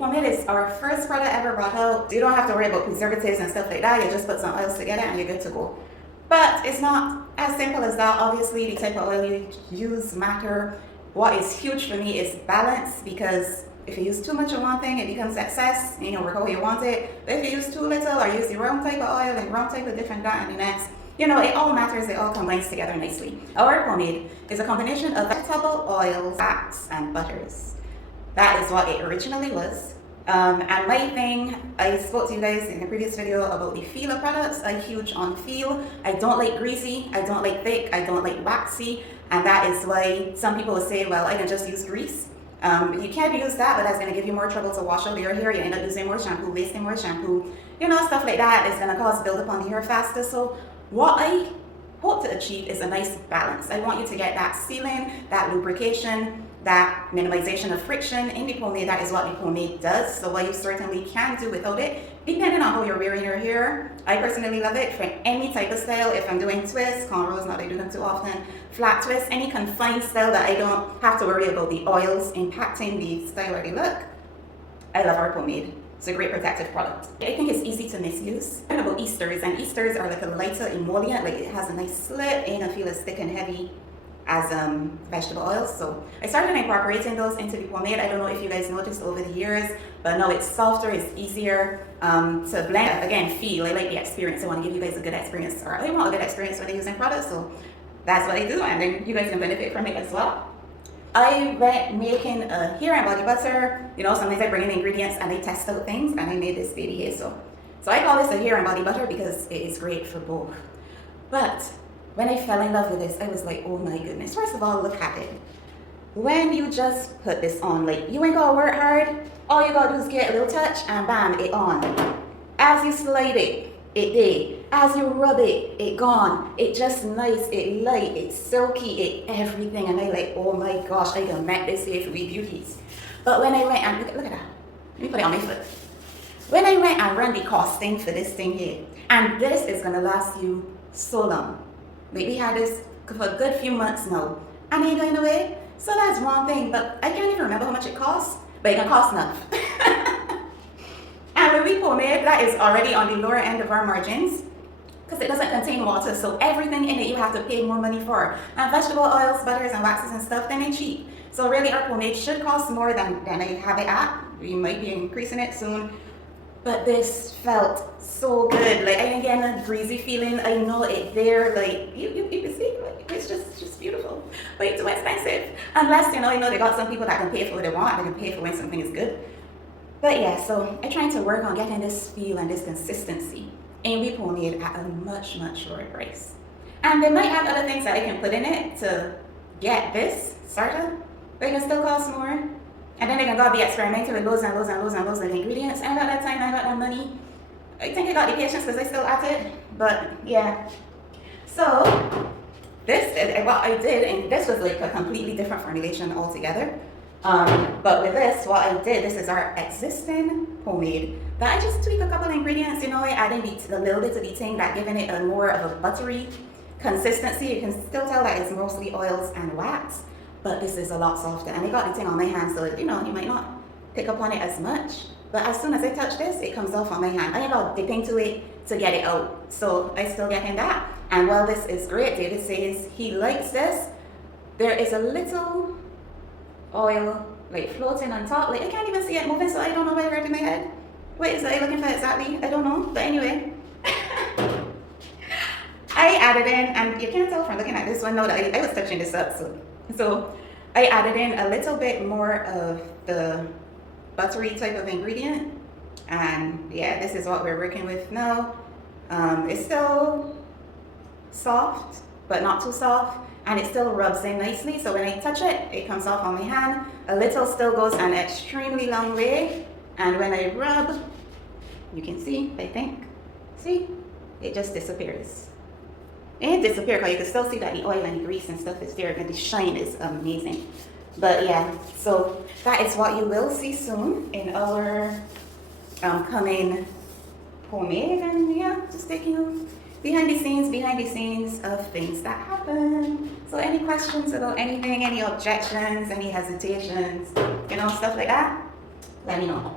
pomade is our first product ever brought out. You don't have to worry about preservatives and stuff like that. You just put some oils together and you're good to go. But it's not as simple as that. Obviously, the type of oil you use matter. What is huge for me is balance, because if you use too much of one thing, it becomes excess and you don't work out how you want it. But if you use too little or use the wrong type of oil and wrong type of different that and the next, you know, it all matters, it all combines together nicely. Our pomade is a combination of vegetable oils, fats, and butters. That is what it originally was. And my thing, I spoke to you guys in the previous video about the feel of products. I'm huge on feel. I don't like greasy, I don't like thick, I don't like waxy. And that is why some people will say, well, I can just use grease. You can't use that, but that's going to give you more trouble to wash out your hair. You end up using more shampoo, wasting more shampoo, you know, stuff like that. It's going to cause build up on the hair faster. So what I hope to achieve is a nice balance. I want you to get that sealing, that lubrication, that minimization of friction in the pomade. That is what the pomade does. So what you certainly can do without it, depending on how you're wearing your hair. I personally love it for any type of style. If I'm doing twists, cornrows, not that I do them too often, flat twists, any confined style that I don't have to worry about the oils impacting the style or the look, I love our pomade. It's a great protective product. I think it's easy to misuse. I know about esters, and esters are like a lighter emollient, like it has a nice slip, it doesn't feel as thick and heavy as vegetable oils. So I started incorporating those into the pomade. I don't know if you guys noticed over the years, but now it's softer, it's easier to blend. Again, feel, I like the experience. I want to give you guys a good experience, or I want a good experience when they're using products, so that's what I do, and then you guys can benefit from it as well. I went making a hair and body butter. You know, sometimes I bring in ingredients and I test out things, and I made this baby here. So I call this a hair and body butter because it is great for both. But when I fell in love with this, I was like, oh my goodness. First of all, look at it. When you just put this on, like, you ain't gotta work hard. All you gotta do is get a little touch and bam, it on. As you slide it, it did. As you rub it, it gone. It just nice, it light, it's silky, it everything. And I like, oh my gosh, I can make this here for we beauties. But when I went and, look at that. Let me put it on my foot. When I went and ran the costing for this thing here, and this is gonna last you so long. Like, we had this for a good few months now, and it ain't going away. So that's one thing, but I can't even remember how much it costs, but it can cost enough. And when we pomade, that is already on the lower end of our margins, because it doesn't contain water, so everything in it you have to pay more money for. And vegetable oils, butters, and waxes and stuff, they ain't cheap. So really our pomade should cost more than I have it at. We might be increasing it soon. But this felt so good. Like, I didn't get a greasy feeling. I know it there, like, you can see, like, it's just beautiful. But it's too expensive. Unless, you know, they got some people that can pay for what they want, they can pay for when something is good. But yeah, so I'm trying to work on getting this feel and this consistency in the pomade at a much, much lower price. And they might have other things that I can put in it to get this started, but it can still cost more. And then they can go be experimenting with loads and loads and loads and loads of ingredients. I ain't got that time, I ain't got that money. I think I got the patience because I still at it. But yeah. So this is what I did, and this was like a completely different formulation altogether. But with this, what I did, this is our existing pomade. But I just tweak a couple ingredients, you know, adding a little bit of the thing that giving it a more of a buttery consistency. You can still tell that it's mostly oils and wax. But this is a lot softer, and I got the thing on my hand, so you know, you might not pick up on it as much, but as soon as I touch this, it comes off on my hand. I ain't got to dip into it to get it out, so I still get in that. And while this is great, David says he likes this, there is a little oil like floating on top, like I can't even see it moving, so I don't know where it's in my head. What is I looking for exactly? I don't know, but anyway. I added in, and you can't tell from looking at this one, no, that I was touching this up, so I added in a little bit more of the buttery type of ingredient, and yeah, this is what we're working with now. It's still soft, but not too soft, and it still rubs in nicely, so when I touch it, it comes off on my hand. A little still goes an extremely long way, and when I rub, you can see, I think, see, it just disappears. It disappeared because you can still see that the oil and the grease and stuff is there, and the shine is amazing. But yeah, so that is what you will see soon in our coming pomade, and yeah, just taking you behind the scenes of things that happen. So any questions about anything, any objections, any hesitations, you know, stuff like that, let me know.